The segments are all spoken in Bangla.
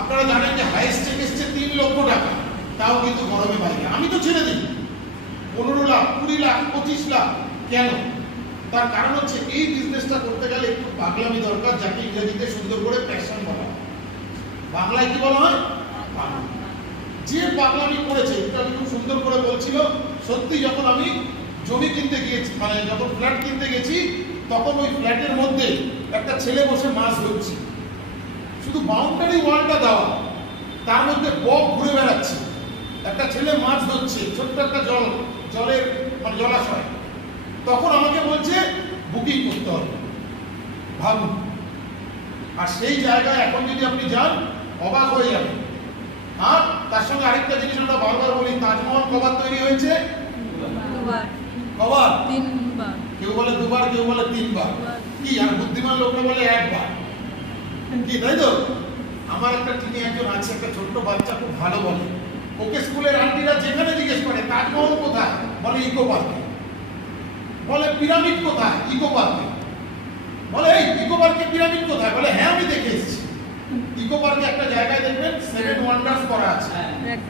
আপনারা জানেন যে হাইয়েস্ট চেক এসছে 3 লক্ষ টাকা, তাও কিন্তু গরমে বাইরে। আমি তো ছেড়ে দিই 15 লাখ, 20 লাখ, 25 লাখ। কেন? তার কারণ হচ্ছে এই বিজনেসটা করতে গেলে একটু পাগলামি দরকার, যাকে ইংরেজিতে সুন্দর করে প্যাশন বলা হয়। বাংলায় কি বলা হয়? পাগলামি। যে পাগলামি করেছে, এটা খুব সুন্দর করে বলছিল, সত্যি যখন আমি জমি কিনতে গিয়েছি, মানে যখন ফ্ল্যাট কিনতে গেছি, তখন ওই ফ্ল্যাটের মধ্যে একটা ছেলে বসে মাছ ধরছে, শুধু বাউন্ডারি ওয়ালটা দেওয়া, তার মধ্যে বক ঘুরে বেড়াচ্ছে, একটা ছেলে মাছ ধরছে, ছোট্ট একটা জলের মানে জলাশয়। তখন আমাকে বলছে বুকিং করতে হবে। ভাবুন, আর সেই জায়গায় এখন যদি আপনি যান অবাক হয়ে যাবেন। আর তার সঙ্গে আরেকটা জিনিস আমরা বারবার বলি, তাজমহল কবার তৈরি হয়েছে? কবার? 3 বার। কেউ বলে 2 বার, কেউ বলে 3 বার। কি আর বুদ্ধিমান লোকরা বলে 1 বার। কি তাই তো? আমার একটা টিনে একজন আছে, একটা ছোট্ট বাচ্চা, খুব ভালো বলে। ওকে স্কুলের আন্টিরা যেখানে জিজ্ঞেস করে তাজমহল কোথায়, বলে ইকো পার্কে। বলে পিরামিড কোথায়, ইকো পার্কে। বলে এই ইকো পার্কে পিরামিড কোথায়, বলে হ্যাঁ আমি দেখে এসেছি। ইকো পার্কে একটা জায়গায় দেখবেন 7 ওয়ান্ডার্স করা আছে।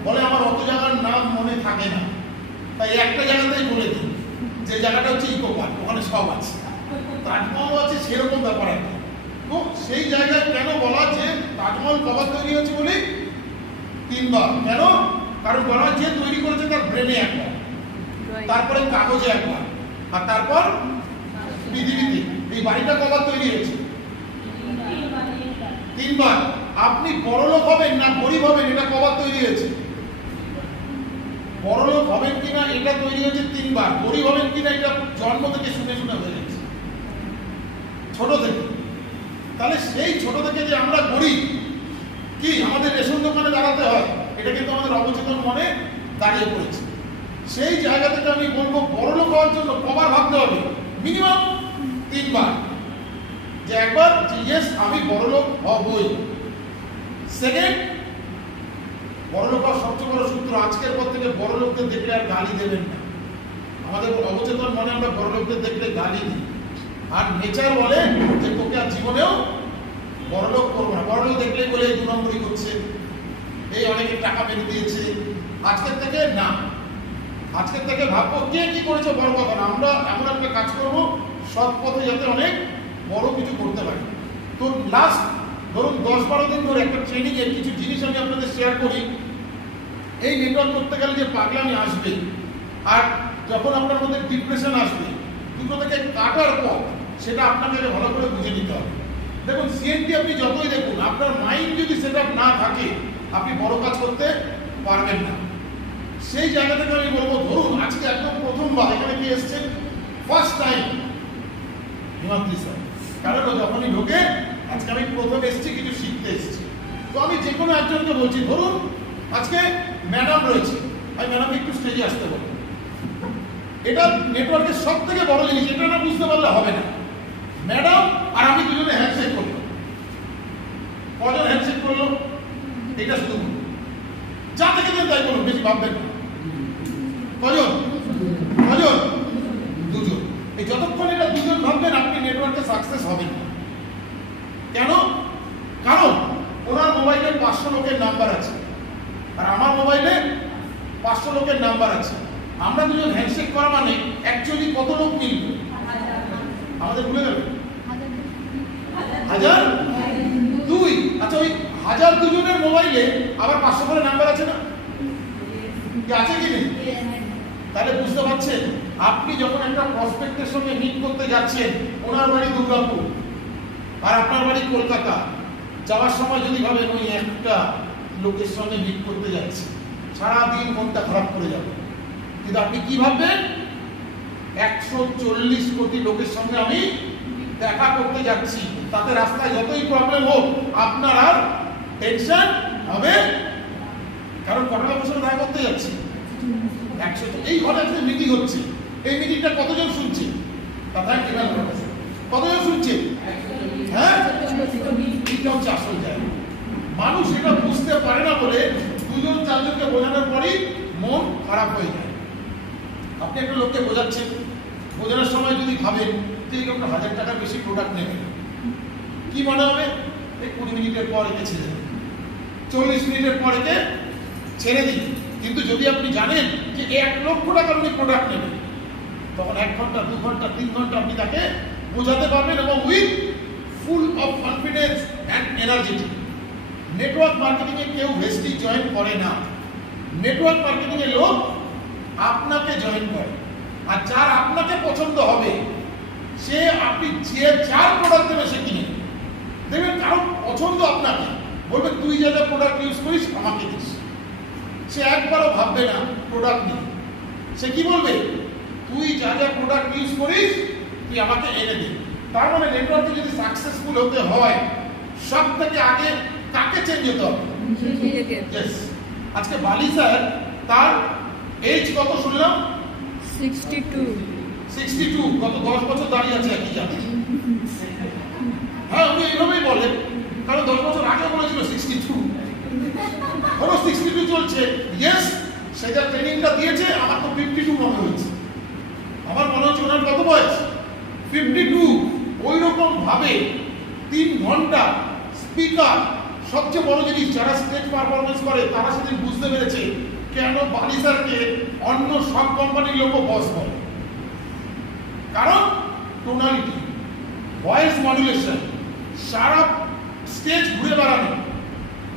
বলে আমার অত জায়গার নাম মনে থাকে না, তাই একটা জায়গাতেই বলে দিই যে জায়গাটা হচ্ছে ইকো পার্ক, ওখানে সব আছে। তাজমহল আছে, সেরকম ব্যাপার একটা। তো সেই জায়গায় কেন বলা যে তাজমহল কবার তৈরি হয়েছে বলি 3 বার? কেন? কারণ বলা যে তৈরি করেছে তার ব্রেনে একবার, তারপরে কাগজে একবার, আর তারপর পৃথিবীতে। এই বাড়িটা কবার তৈরি হয়েছে? 3 বার। আপনি বড়লোক হবেন না গরিব হবেন, এটা কবার তৈরি হয়েছে? বড়লোক হবেন কিনা এটা তৈরি হয়েছে 3 বার। গরিব হবেন কিনা এটা জন্ম থেকে শুনে শুনে হয়ে যাচ্ছে, ছোট থেকে। তাহলে সেই ছোট থেকে যে আমরা গরিব, কি আমাদের রেশন দোকানে দাঁড়াতে হয়, এটা কিন্তু আমাদের অবচেতন মনে দাঁড়িয়ে পড়েছে। সেই জায়গা থেকে আমি বলবো বড়লোক হওয়ার জন্য কবার ভাবতে হবে? মিনিমাম 3 বার। যে একবার যে ইয়েস আমি বড়লোক হবই। সেকেন্ড, বড়লোক হওয়ার সবচেয়ে বড় সূত্র, আজকের পর থেকে বড়লোকদের দেখলে আর গালি দেবেন না। আমাদের অবচেতন মনে আমরা বড়লোকদের দেখলে গালি দিই, আর নেচার বলে যে তোকে আর জীবনেও বড়লোক করবো না। বড়লোক দেখলে বলে 2 নম্বরই করছে, এই অনেকে টাকা মেরে দিয়েছে। আজকের থেকে না, আজকের থেকে ভাববো কে কি করেছে বড় কথা না, আমরা এমন একটা কাজ করবো সৎ পথে যাতে অনেক বড় কিছু করতে পারি। তো লাস্ট ধরুন 10-12 দিন ধরে একটা ট্রেনিং এর কিছু জিনিস আমি আপনাদের শেয়ার করি। এই নেটওয়ার্ক করতে গেলে যে পাগলামি আসবে, আর যখন আপনার মধ্যে ডিপ্রেশন আসবে, দুটো থেকে কাটার পর সেটা আপনাকে ভালো করে বুঝে নিতে হবে। দেখুন সিএনটি আপনি যতই দেখুন, আপনার মাইন্ড যদি সেট আপ না থাকে, আপনি বড় কাজ করতে পারবেন না। সেই জায়গা থেকে আমি বলবো, ধরুন আজকে একদম প্রথমবার এখানে কি এসছেন, ফার্স্ট টাইম হিমাদ্রি স্যার। কারণ যখনই ঢোকে, আজকে আমি প্রথম এসেছি, কিছু শিখতে এসেছি। তো আমি যে কোনো একজনকে বলছি, ধরুন আজকে ম্যাডাম রয়েছে, আমি ম্যাডামকে একটু স্টেজে আসতে বলবো। এটা নেটওয়ার্কের সব থেকে বড় জিনিস, এটা না বুঝতে পারলে হবে না। ম্যাডাম আর আমি দুজনে হ্যান্ডশেক করলো, কজন হ্যান্ডশেক করলো এটা শুধু যা থেকে দেন তাই বলুন, বেশি ভাববেন না। কজন? কজন? 2জন। এই যতক্ষণ এটা 2জন ভাববেন, আপনি নেটওয়ার্কে সাকসেস হবেন না। কেন? কারণ ওনার মোবাইলে 500 লোকের নাম্বার আছে, আর আমার মোবাইলে 500 লোকের নাম্বার আছে। আমরা দুজন হ্যান্ডশেক করা মানে অ্যাকচুয়ালি কত লোক মিলবে? আমাদের ভুলে গেল 1002। আচ্ছা, ওই 1002 জনের মোবাইলে আবার 500 করে নাম্বার আছে না? কি আছে কি নেই? তাহলে বুঝতে পারছেন, আপনি যখন একটা প্রসপেক্টের সঙ্গে মিট করতে যাচ্ছেন, ওনার বাড়ি দুর্গাপুর আর আপনার বাড়ি কলকাতা, যাওয়ার সময় যদি ভাবেন ওই একটা লোকের সঙ্গে মিট করতে যাচ্ছি, সারাদিন মনটা খারাপ করে যাবে। কিন্তু আপনি কি ভাববেন, 140 কোটি লোকের সঙ্গে আমি দেখা করতে যাচ্ছি, তাতে রাস্তায় যতই প্রবলেম হোক আপনার আর টেনশন হবে। কারণ কটা লোকের সঙ্গে দেখা করতে যাচ্ছি, 100। এই ঘরে একটা মিটিং হচ্ছে, এই মিটিংটা কতজন শুনছে? কতজন শুনছে? হ্যাঁ, এটা হচ্ছে আসল জায়গা। মানুষ এটা বুঝতে পারে না বলে 2-4জনকে বোঝানোর পরই মন খারাপ হয়ে যায়। আপনি একটা লোককে বোঝাচ্ছেন, বোঝানোর সময় যদি ভাবেন যে এই লোকটা 1000 টাকার বেশি প্রোডাক্ট নেবে, কি মনে হবে? এই 20 মিনিটের পর একে ছেড়ে দেবে। 40 মিনিটের পরে ছেড়ে দিন। কিন্তু যদি আপনি জানেন যে 1 লক্ষ টাকার উনি প্রোডাক্ট নেবেন, তখন 1 ঘন্টা 2 ঘন্টা 3 ঘন্টা আপনি তাকে বোঝাতে পারবেন এবং with full of confidence and energetic. Network marketing এ কেউ ভেস্টিজ জয়েন করে না। নেটওয়ার্ক মার্কেটিং এর লোক আপনাকে জয়েন করে, আর যার আপনাকে পছন্দ হবে সে আপনি যে যার প্রোডাক্ট দেবে সে কিনে দেখবেন। কারণ পছন্দ আপনাকে বলবে তুই যা যা প্রোডাক্ট ইউজ করিস আমাকে দিস। সে একবারও ভাববে না প্রোডাক্ট নিয়ে, সে কি বলবে তুই যা যা প্রোডাক্ট ইউজ করিস তুই আমাকে এনে দে। তার মানে নেটওয়ার্কে যদি সাকসেসফুল হতে হয় সব থেকে আগে কাকে চেঞ্জ হতে হবে? আজকে বালি স্যার তার এজ কত শুনলাম? 62। গত 10 বছর দাঁড়িয়ে আছে একই জায়গায়। হ্যাঁ, উনি এইভাবেই বলেন, কারণ 10 বছর আগে বলেছিল 62, হলো 62 চলছে। ইয়েস, সেটা ট্রেনিংটা দিয়েছে। আমার তো 52 মনে হয়েছে। আমার মনে হচ্ছে ওনার কত বয়স? 52। ওই রকম ভাবে 3 ঘন্টা স্পিকার। সবচেয়ে বড় জিনিস, যারা স্টেজ পারফরমেন্স করে তারা সেদিন বুঝতে পেরেছে কেন বালি স্যারকে অন্য সব কোম্পানির লোকও বস বলে। কারণ টোনালিটি, ভয়েস মডুলেশন, সারা স্টেজ ঘুরে বেড়ানো।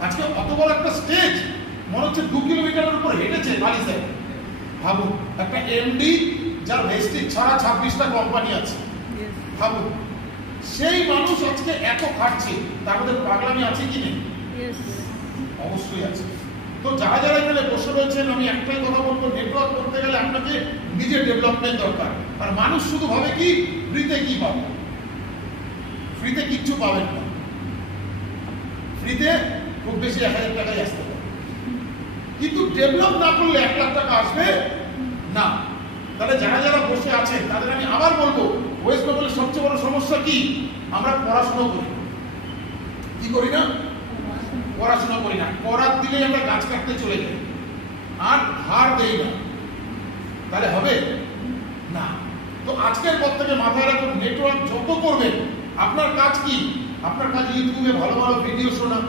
আজকে অত বড় একটা স্টেজ মনে হচ্ছে 2 কিলোমিটারের উপর হেঁটেছে বালি স্যার। ভাবুন, একটা এমডি যার ভেস্টিজ ছাড়া 26টা কোম্পানি আছে, ভাবুন সেই মানুষ আজকে এত খাটছে, তার মধ্যে পাগলামি আছে কি নেই? অবশ্যই আছে। তো যারা যারা এখানে বসে রয়েছেন, আমি একটাই কথা বলবো, নেটওয়ার্ক করতে গেলে আপনাকে নিজের ডেভেলপমেন্ট দরকার। আর মানুষ শুধু ভাবে কি ফ্রিতে কি পাবে। ফ্রিতে কিচ্ছু পাবেন না। ফ্রিতে খুব বেশি 1000 টাকায় আসতে পারে, কিন্তু ডেভেলপ না করলে 1 লাখ টাকা আসবে না। তাহলে যারা যারা বসে আছেন তাদের আমি আবার বলবো, ওয়েস্ট বেঙ্গলের সবচেয়ে বড় সমস্যা কি? আমরা পড়াশোনা করি, কি করি না? পড়াশোনা করি না। করার দিলেই আমরা গাছ কাটতে চলে যাই আর হার দেই না। তাহলে হবে না। তো আজকের পর থেকে মাথায় রাখুন, নেটওয়ার্ক যত করবেন, আপনার কাজ কি? আপনার কাজ ইউটিউবে ভালো ভালো ভিডিও শোনা,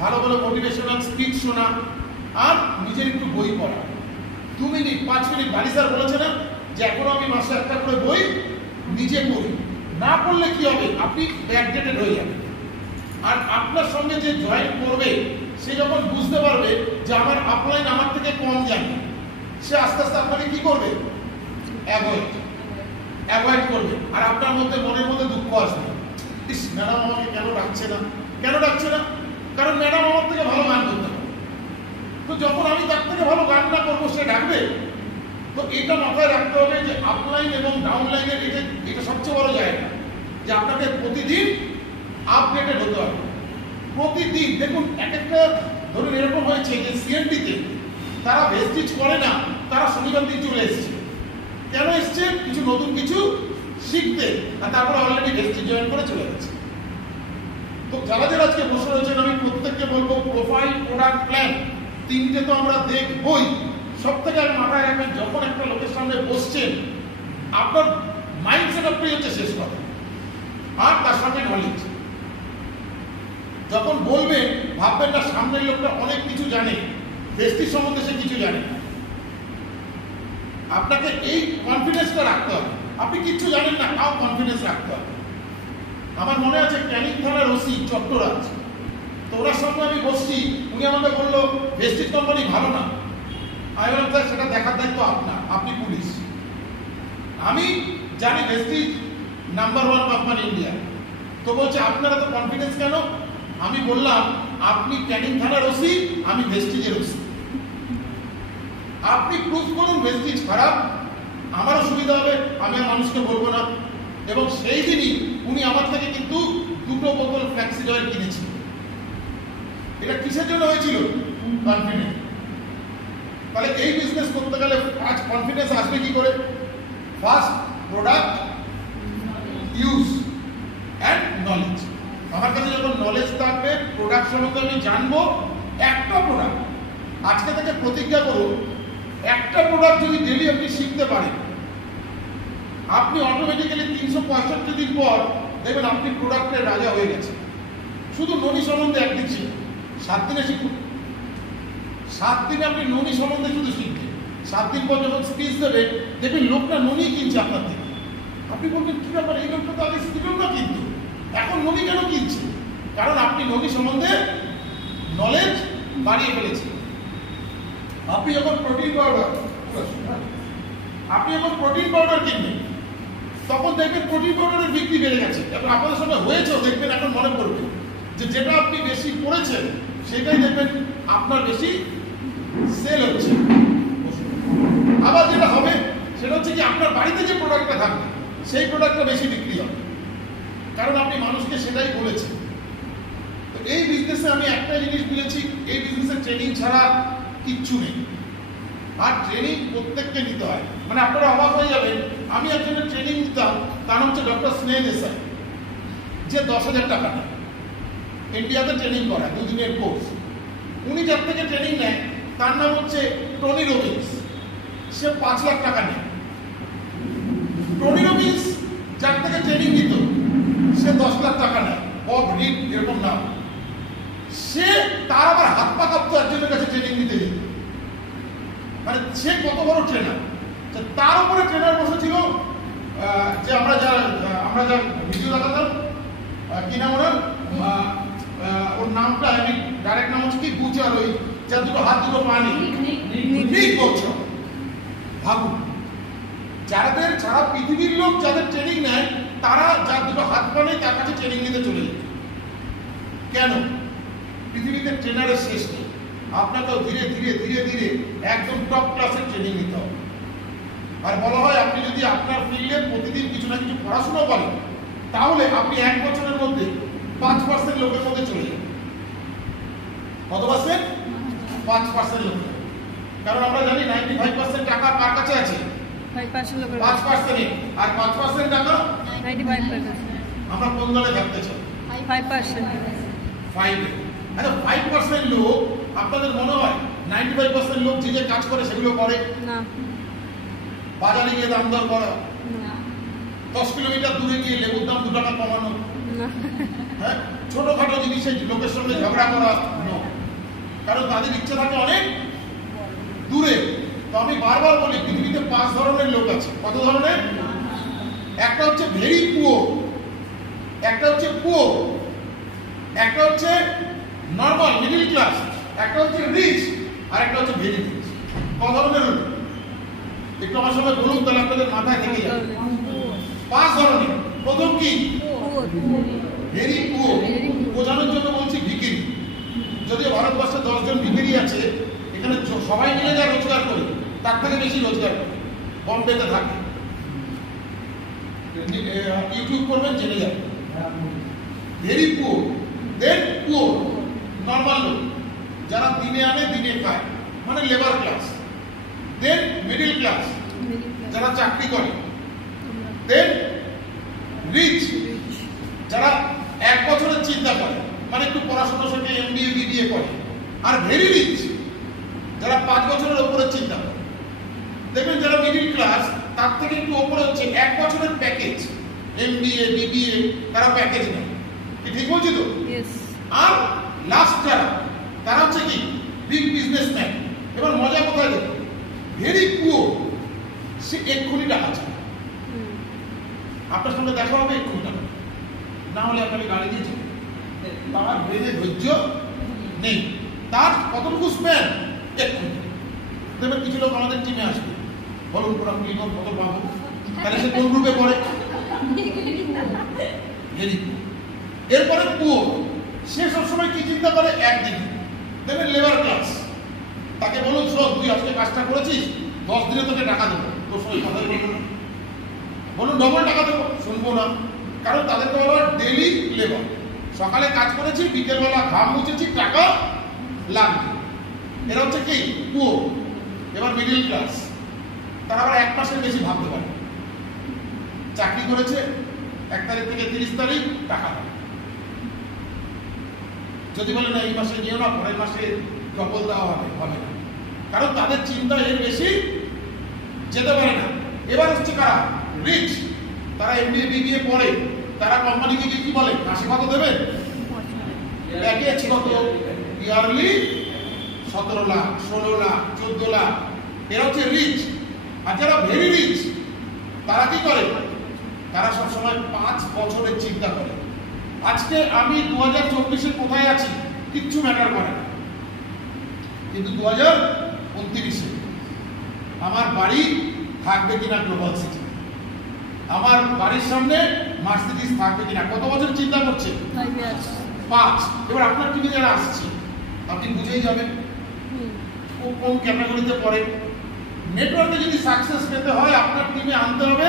ভালো ভালো মোটিভেশনাল স্পিচ শোনা, আর নিজের একটু বই পড়া। 2 মিনিট 5 মিনিট। বালি স্যার বলেছে না যে এখনো আমি মাসে একটা করে বই নিজে পড়ি। না পড়লে কি হবে? আপনি ব্যাকডেটেড হয়ে যাবেন। আর আপনার সঙ্গে যে জয়েন করবে সে যখন বুঝতে পারবে যে আমার আপলাইন আমার থেকে কম জানে, সে আস্তে আস্তে আপনাকে কি করবে? অ্যাভয়েড করবে। আর আপনার মধ্যে মনের মধ্যে দুঃখ আসবে, ইস ম্যাডাম আমাকে কেন ডাকছে না। কেন ডাকছে না? কারণ ম্যাডাম আমার থেকে ভালো গান করতে পারে। তো যখন আমি তার থেকে ভালো গান না করবো সে ডাকবে। তো এটা মাথায় রাখতে হবে যে আপলাইন এবং ডাউনলাইনের এটা সবচেয়ে বড় জায়গা, যে আপনাকে প্রতিদিন আপডেটেড হতে হবে। প্রতিদিন দেখুন, এক একটা ধরুন এরকম হয়েছে যে সিএনটিতে তারা ভেস্টিজ করে না, তারা শনিবার দিন চলে এসছে। কেন এসছে? কিছু নতুন কিছু শিখতে, আর তারপরে অলরেডি ভেস্টিজ জয়েন করে চলে গেছে। তো যারা যারা আজকে বসে রয়েছেন, আমি প্রত্যেককে বলবো প্রোফাইল, প্রোডাক্ট, প্ল্যান, 3টে তো আমরা দেখবই। সব থেকে আগে মাথায় রাখবেন, যখন একটা লোকের সামনে বসছেন আপনার মাইন্ডসেট আপনি হচ্ছে শেষ কথা, আর তার সামনে নলেজ। যখন বলবেন ভাববেন না সামনের লোকটা অনেক কিছু জানে, ভেস্টিজ সম্বন্ধে সে কিছু জানে। আপনাকে এই কনফিডেন্সটা রাখতে হবে। আপনি কিচ্ছু জানেন না, তাও কনফিডেন্স রাখতে হবে। আমার মনে আছে ক্যানিং থানার ওসি চট্টরাজ, তো ওনার সঙ্গে আমি বসছি, উনি আমাকে বললো ভেস্টিজ কোম্পানি ভালো না। আমি বললাম স্যার সেটা দেখার দায়িত্ব আপনার, আপনি পুলিশ। আমি জানি ভেস্টিজ নাম্বার 1 কোম্পানি ইন্ডিয়া। তো বলছে আপনারা তো কনফিডেন্স কেন? আমি বললাম আপনি ক্যানিং থানার ওসি, আমি ভেস্টিজের ওসি। আপনি প্রুফ করুন ভেস্টিজ খারাপ, আমারও সুবিধা হবে, আমি আর মানুষকে বলবো না। এবং সেই দিনই উনি আমার থেকে কিন্তু 2 বোতল ফ্ল্যাক্সিড অয়েল কিনেছিল। এটা কিসের জন্য হয়েছিল? কনফিডেন্স। তাহলে এই বিজনেস করতে গেলে আজ কনফিডেন্স আসবে কি করে? First, product use and knowledge. আমার কাছে যখন নলেজ থাকবে, প্রোডাক্ট সম্বন্ধে আমি জানবো। একটা প্রোডাক্ট আজকে থেকে প্রতিজ্ঞা করুন, একটা প্রোডাক্ট যদি ডেলি আপনি শিখতে পারেন, আপনি অটোমেটিক্যালি 365 দিন পর দেখবেন আপনি প্রোডাক্টের রাজা হয়ে গেছে। শুধু ননি সম্বন্ধে একদিন শিখুন, 7 দিনে শিখুন। 7 দিনে আপনি ননি সম্বন্ধে শুধু শিখবেন। 7 দিন পর যখন স্পিচ দেবেন, দেখবেন লোকটা ননি কিনছে আপনার থেকে। আপনি বলবেন কি ব্যাপার, এই লোকটা তো আগে স্পিচও না কিনতো, এখন ননি কেন কিনছে? কারণ আপনি ননি সম্বন্ধে নলেজ বাড়িয়ে ফেলেছেন। আপনি যখন প্রোটিন পাউডার কিনবেন, তখন দেখবেন প্রোটিন পাউডারের বিক্রি বেড়ে গেছে। এবং আপনাদের সঙ্গে হয়েছেও, দেখবেন এখন মনে পড়বে যে যেটা আপনি বেশি পড়েছেন সেটাই দেখবেন আপনার বেশি সেল হচ্ছে। আবার যেটা হবে সেটা হচ্ছে কি, আপনার বাড়িতে যে প্রোডাক্টটা থাকবে সেই প্রোডাক্টটা বেশি বিক্রি হবে, কারণ আপনি মানুষকে সেটাই বলেছেন। তো এই বিজনেসে আমি একটা জিনিস বুঝেছি, এই বিজনেসে ট্রেনিং ছাড়া কিচ্ছু নেই। আর ট্রেনিং প্রত্যেককে নিতে হয়। মানে আপনারা অবাক হয়ে যাবেন, আমি একজনের ট্রেনিং নিতাম, তার নাম হচ্ছে ডক্টর স্নেহ দেশাই, যে 10,000 টাকা নেয়, ইন্ডিয়াতে ট্রেনিং করায় 2 দিনের কোর্স। উনি যার থেকে ট্রেনিং নেয় তার নাম হচ্ছে টনি রবিন্স, সে 5 লাখ টাকা নেয়। টনি রবিন্স যার থেকে ট্রেনিং নিত সে 10 লাখ টাকা নেয়, বব রিড এরকম নাম। সে তার আবার হাত পা কাঁপতো একজনের কাছে ট্রেনিং নিতে যেত। মানে সে কত বড় ট্রেনার। তার উপরে ট্রেনার বসেছিল যে আমরা যা ভিডিও দেখাতাম, কি নাম ওর নামটা, আমি ডাইরেক্ট নাম হচ্ছে কি, বুচার, ওই যার দুটো হাত দুটো পা নেই, ঠিক বলছো। ভাবুন, যাদের সারা পৃথিবীর লোক যাদের ট্রেনিং নেয়, তারা যার দুটো হাত পা নেই তার কাছে ট্রেনিং নিতে চলে যেত। কেন? পৃথিবীতে ট্রেনারের শেষ নেই। আপনাকেও ধীরে ধীরে ধীরে ধীরে একদম টপ ক্লাসের ট্রেনিং নিতে হবে। আর বলা হয়, আপনি যদি আপনার ফিল্ডে প্রতিদিন কিছু না কিছু পড়াশোনা করেন, তাহলে আপনি 1 বছরের মধ্যে 5% লোকের মধ্যে চলে যাবেন। কত পার্সেন্ট? 5% লোক। কারণ আমরা জানি 95% টাকা কার কাছে আছে? 5%। আর 5% টাকা 95%। আমরা কোন দলে থাকতে চাই? 5%। 5% লোক, আপনাদের মনে হয় 95% লোক যে কাজ করে সেগুলো করে না? বাজারে গিয়ে দাম দর করা, 10 কিলোমিটার দূরে গিয়ে লেবুর দাম 2 টাকা কমানো, হ্যাঁ, ছোটখাটো জিনিসে লোকের সঙ্গে ঝগড়া করা, কারণ তাদের ইচ্ছে থাকে অনেক দূরে। তো আমি বারবার বলি, পৃথিবীতে 5 ধরনের লোক আছে। কত ধরনের? একটা হচ্ছে ভেরি পুয়ার, একটা হচ্ছে পুয়ার, একটা হচ্ছে নর্মাল মিডল ক্লাস, একটা হচ্ছে রিচ, আর একটা হচ্ছে ভেরি রিচ। কত ধরনের হলো? একটু আমার সঙ্গে বলুন, তাহলে আপনাদের মাথায় থেকে যাবে। 5 ধরনের। প্রথম কি? Very poor. বোঝানোর জন্য বলছি ভিখিরি। যদিও ভারতবর্ষে 10 জন ভিখিরি আছে, এখানে সবাই মিলে যা রোজগার করে তার থেকে বেশি রোজগার করে, বম্বেতে থাকে। ইউটিউব করবেন, জেনে যাবেন। ভেরি পুয়ার, দেন পুয়ার, নর্মাল লোক, যারা দিনে আনে দিনে খায়, মানে লেবার ক্লাস। দেন মিডল ক্লাস, যারা চাকরি করে। দেন রিচ, যারা 1 বছরের চিন্তা করে, মানে একটু পড়াশোনা শেখে, MBA BBA করে। আর ভেরি রিচ, যারা 5 বছরের উপরে চিন্তা করে। দেখবেন যারা মিডল ক্লাস তার থেকে একটু উপরে হচ্ছে 1 বছরের প্যাকেজ, MBA BBA, তারা প্যাকেজ নেয়। কি ঠিক বলছি তো? আর লাস্ট যারা, তারা হচ্ছে কি, বিগ বিজনেসম্যান। এবার মজা কোথায় দেখো, ভেরি পুয়ার, সে এক্ষুনি টাকা চায়। আপনার সঙ্গে দেখা হবে, এক্ষুনি টাকা, না হলে আপনাকে গাড়ি দিয়েছে। তার ব্রেনে ধৈর্য নেই, তার কতটুকু স্প্যান, এক্ষুনি। দেখবেন কিছু লোক আমাদের টিমে আসবে, বলুন ওরা মিনিমাম কত পাবো, তাহলে সে কোন গ্রুপে পড়ে? এরপরে পুয়ার, সে সবসময় কি চিন্তা করে? একদিকে। দেখবেন লেবার ক্লাস, তাকে বলুন, শোন, তুই আজকে কাজটা করেছিস, 10 দিনে তোকে টাকা দেবো, তোর সঙ্গে কথাই বলবো না। বলুন ডবল টাকা দেবো, শুনবো না। কারণ তাদেরকে বলা ডেইলি লেবার। সকালে কাজ করেছি, বিকেলবেলা ঘাম মুছেছি, টাকা লাগবে। এরা হচ্ছে কি? পুয়ার। এবার মিডল ক্লাস, তারা আবার 1 মাসের বেশি ভাবতে পারে। চাকরি করেছে, 1 তারিখ থেকে 30 তারিখ টাকা পাবে। যদি বলে না এই মাসে নিও না, পরের মাসে ডবল দেওয়া হবে, হবে না। কারণ তাদের চিন্তা এর বেশি যেতে পারে না। এবার হচ্ছে কারা? রিচ, তারা MBA BBA পড়ে, তারা কোম্পানিকে কি বলে? মাসে কত দেবে? প্যাকেজ কত? ইয়ারলি 17 লাখ, 16 লাখ, 14 লাখ, এরা হচ্ছে রিচ। আর যারা ভেরি রিচ তারা কি করে? তারা সবসময় 5 বছরের চিন্তা করে। আজকে আমি 2024-এ কোথায় আছি কিচ্ছু ম্যাটার করে না, কিন্তু 2029-এ আমার বাড়ি থাকবে কিনা গ্লোবাল সিটি, আমার বাড়ির সামনে মার্সিডিজ থাকবে কিনা, কত বছর চিন্তা করছে? 5 years 5। এবার আপনার টিমে যারা আসছে আপনি বুঝেই যাবেন ও কোন ক্যাটাগরিতে পড়ে। নেটওয়ার্কে যদি সাকসেস পেতে হয় আপনার টিমে আনতে হবে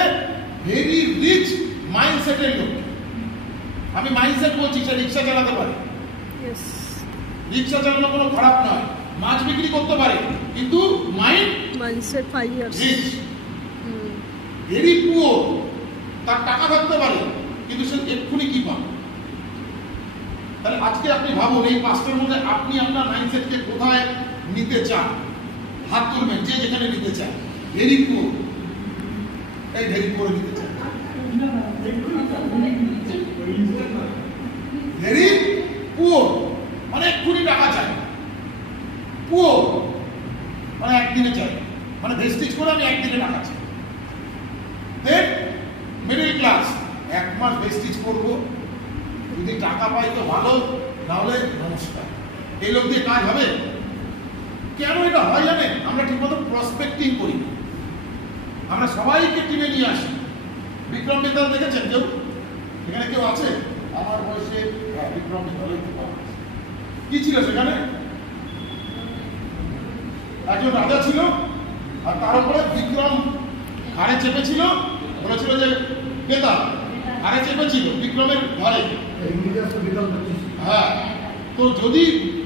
ভেরি রিচ মাইন্ডসেটের লোক। আমি মাইন্ডসেট বলছি, সে রিক্সা চালাতে পারে, yes রিক্সা চালানো কোনো খারাপ নয়, মাছ বিক্রি করতে পারে, কিন্তু mind mindset 5 years rich. Very poor, তার টাকা থাকতে পারে কিন্তু সে এক্ষুনি কি পাবে। তাহলে আজকে আপনি ভাবুন এই 5টার মধ্যে আপনি আপনার মাইন্ডসেটকে কোথায় নিতে চান? হাত তুলবেন যে যেখানে নিতে চান। ভেরি পুয়ার, এই ভেরি পুয়ার নিতে চান, ভেরি পুয়ার মানে এক্ষুনি টাকা চাই, পুয়ার মানে একদিনে চাই, মানে ভেস্টিজ করে আমি একদিনে টাকা চাই। দেন মিডল ক্লাস, 1 মাস ভেস্টিজ করবো, যদি টাকা পাই তো ভালো, নাহলে নমস্কার। এই লোক দিয়ে কাজ হবে? কেন এটা হয় জানেন? আমরা ঠিকমতো প্রসপেক্টিং করি, আমরা সবাইকে টিমে নিয়ে আসি। বিক্রম বেতাল দেখেছেন কেউ? এখানে কেউ আছে? আমার বয়সে বিক্রম বেতাল কি ছিল সেখানে? একজন রাজা ছিল, আর তার উপরে বিক্রম ঘাড়ে চেপেছিল, বলেছিল যে বেতাল ঘাড়ে চেপেছিল বিক্রমের ঘরে। হ্যাঁ, তো যদি